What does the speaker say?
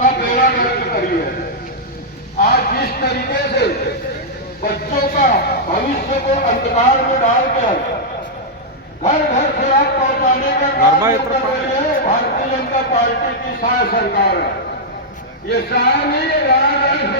का बेड़ा गर्क करी है। आज जिस तरीके से बच्चों का भविष्य को अंधकार में डालकर घर घर से आप पहुंचाने का काम कर रही है भारतीय जनता पार्टी की शाह सरकार है। ये शाह नहीं, राज है।